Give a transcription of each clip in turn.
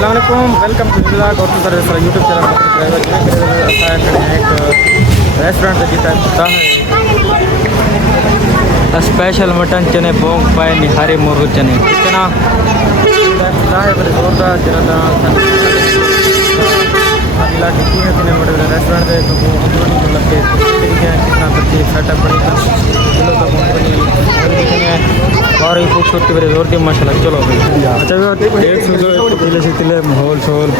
अस्सलाम वालेकुम, welcome to blog और सर यूट्यूब चैनल एक रेस्टोरेंट जिता है स्पेशल मटन चने बोंग पाए निहारे मुर्ग चने कितना जोरदार रेस्टोरेंट है तो वो मतलब के कितना तरतीब सेटअप बनेगा किलो तक और ही खूबसूरती बड़े जोर दी माशाल्लाह। चलो भाई अच्छा तिले से तिले माहौल शोल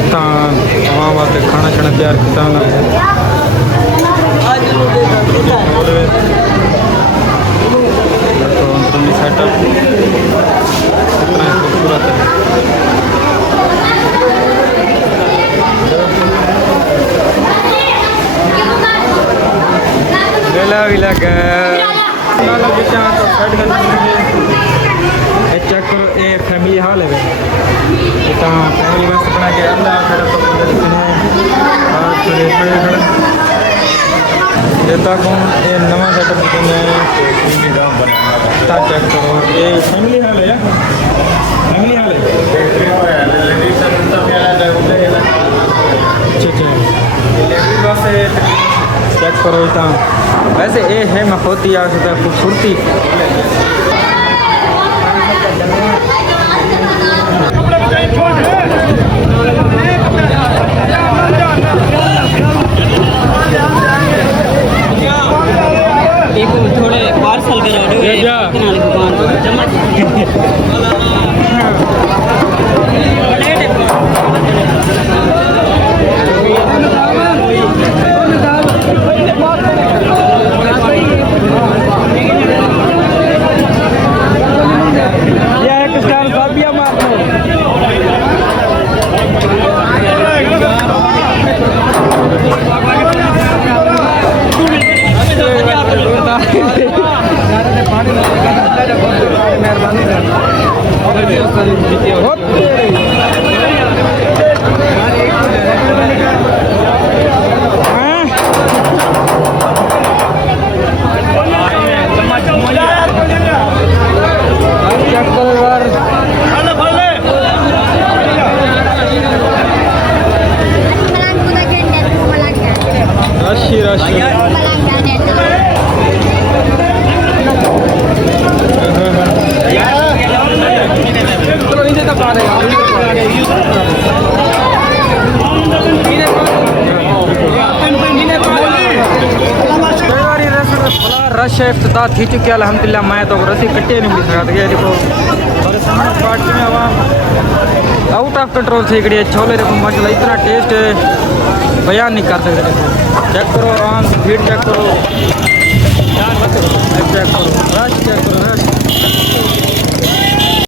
इतना तमाम वास्ते खाना शाना तैयार किया सेटअप कितना खूबसूरत है। चेक करो ये फैमिली हॉल है फैमिली वास्ते बना के अल्लाह देता कौन ये नवा सेटअप चेक करो ये फैमिली हॉल है फैमिली हॉल है अच्छा वास्ते चेक करो इतना वैसे ये है मैं होती आ खूबसूरती थोड़े पार्सल करा रश इफ्तिताह थी चुकी है अल्हम्दुलिल्लाह। मैं तो रसी कट्टे नहीं मिल सका देखो पार्टी में आवाम आउट ऑफ कंट्रोल थी गई छोले देखो माशाल्लाह इतना टेस्ट बयान नहीं कर सकते। देखो चेक करो आराम से भीड़ चेक करो रश चेक करो रश